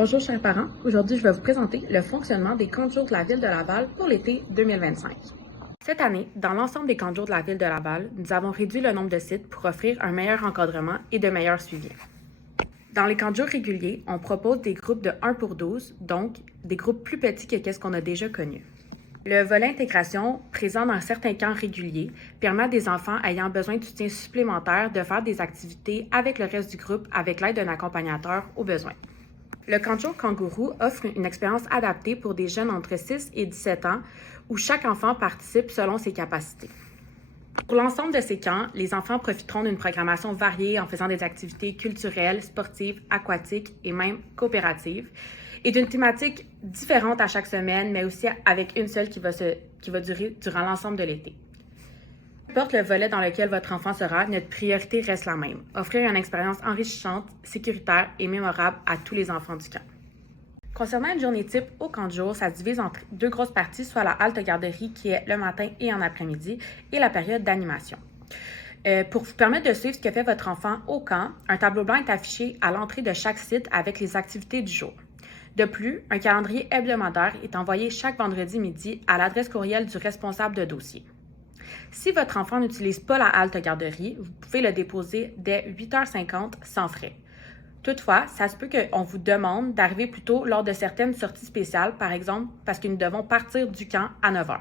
Bonjour chers parents, aujourd'hui je vais vous présenter le fonctionnement des camps de jour de la Ville de Laval pour l'été 2025. Cette année, dans l'ensemble des camps de jour de la Ville de Laval, nous avons réduit le nombre de sites pour offrir un meilleur encadrement et de meilleurs suivis. Dans les camps de jour réguliers, on propose des groupes de 1 pour 12, donc des groupes plus petits que ce qu'on a déjà connu. Le volet intégration, présent dans certains camps réguliers, permet à des enfants ayant besoin de soutien supplémentaire de faire des activités avec le reste du groupe avec l'aide d'un accompagnateur au besoin. Le camp de jour Kangourou offre une expérience adaptée pour des jeunes entre 6 et 17 ans où chaque enfant participe selon ses capacités. Pour l'ensemble de ces camps, les enfants profiteront d'une programmation variée en faisant des activités culturelles, sportives, aquatiques et même coopératives et d'une thématique différente à chaque semaine, mais aussi avec une seule qui va durer durant l'ensemble de l'été. Peu importe le volet dans lequel votre enfant sera, notre priorité reste la même, offrir une expérience enrichissante, sécuritaire et mémorable à tous les enfants du camp. Concernant une journée type au camp de jour, ça se divise en deux grosses parties, soit la halte garderie qui est le matin et en après-midi, et la période d'animation. Pour vous permettre de suivre ce que fait votre enfant au camp, un tableau blanc est affiché à l'entrée de chaque site avec les activités du jour. De plus, un calendrier hebdomadaire est envoyé chaque vendredi midi à l'adresse courriel du responsable de dossier. Si votre enfant n'utilise pas la halte garderie, vous pouvez le déposer dès 8h50 sans frais. Toutefois, ça se peut qu'on vous demande d'arriver plus tôt lors de certaines sorties spéciales, par exemple parce que nous devons partir du camp à 9h.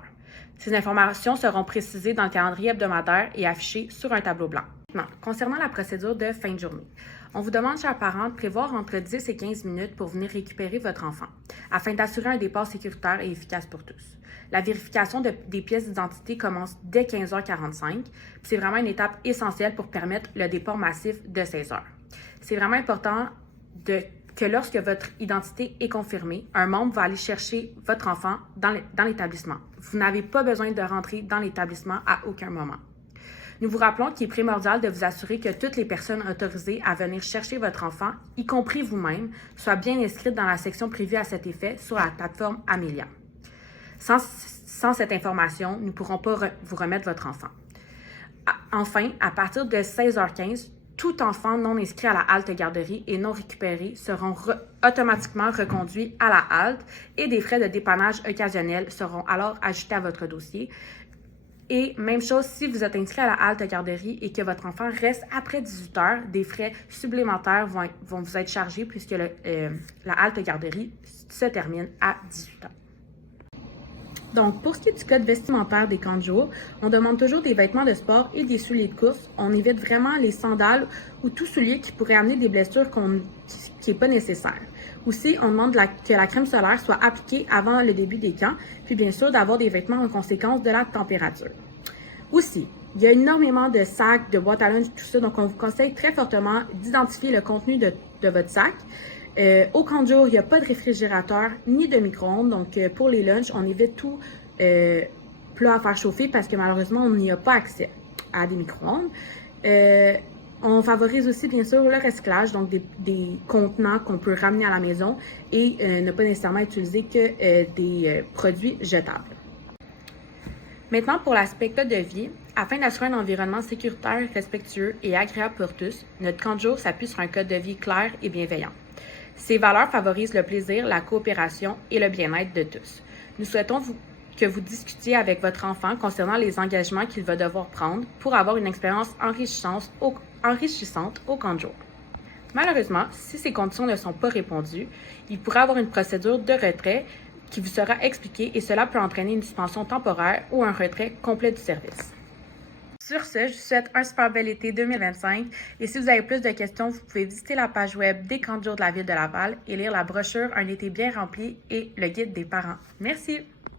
Ces informations seront précisées dans le calendrier hebdomadaire et affichées sur un tableau blanc. Maintenant, concernant la procédure de fin de journée, on vous demande, chers parents, de prévoir entre 10 et 15 minutes pour venir récupérer votre enfant, afin d'assurer un départ sécuritaire et efficace pour tous. La vérification des pièces d'identité commence dès 15h45, puis c'est vraiment une étape essentielle pour permettre le départ massif de 16h. C'est vraiment important que lorsque votre identité est confirmée, un membre va aller chercher votre enfant dans l'établissement. Vous n'avez pas besoin de rentrer dans l'établissement à aucun moment. Nous vous rappelons qu'il est primordial de vous assurer que toutes les personnes autorisées à venir chercher votre enfant, y compris vous-même, soient bien inscrites dans la section prévue à cet effet sur la plateforme Amelia. Sans cette information, nous ne pourrons pas vous remettre votre enfant. Enfin, à partir de 16h15, tout enfant non inscrit à la halte garderie et non récupéré seront automatiquement reconduits à la halte et des frais de dépannage occasionnels seront alors ajoutés à votre dossier. Et même chose, si vous êtes inscrit à la halte garderie et que votre enfant reste après 18h, des frais supplémentaires vont vous être chargés puisque la halte garderie se termine à 18h. Donc, pour ce qui est du code vestimentaire des camps de jour, on demande toujours des vêtements de sport et des souliers de course. On évite vraiment les sandales ou tout soulier qui pourrait amener des blessures qui n'est pas nécessaire. Aussi, on demande que la crème solaire soit appliquée avant le début des camps, puis bien sûr d'avoir des vêtements en conséquence de la température. Aussi, il y a énormément de sacs, de boîtes à lunch, tout ça, donc on vous conseille très fortement d'identifier le contenu de votre sac. Au camp de jour, il n'y a pas de réfrigérateur ni de micro-ondes, donc pour les lunchs, on évite tout plat à faire chauffer parce que malheureusement, on n'y a pas accès à des micro-ondes. On favorise aussi, bien sûr, le recyclage, donc des contenants qu'on peut ramener à la maison et ne pas nécessairement utiliser que des produits jetables. Maintenant, pour l'aspect code de vie, afin d'assurer un environnement sécuritaire, respectueux et agréable pour tous, notre camp de jour s'appuie sur un code de vie clair et bienveillant. Ces valeurs favorisent le plaisir, la coopération et le bien-être de tous. Nous souhaitons que vous discutiez avec votre enfant concernant les engagements qu'il va devoir prendre pour avoir une expérience enrichissante au camp de jour. Malheureusement, si ces conditions ne sont pas répondues, il pourra avoir une procédure de retrait qui vous sera expliquée et cela peut entraîner une suspension temporaire ou un retrait complet du service. Sur ce, je vous souhaite un super bel été 2025 et si vous avez plus de questions, vous pouvez visiter la page web des camps de jour de la Ville de Laval et lire la brochure Un été bien rempli et le guide des parents. Merci!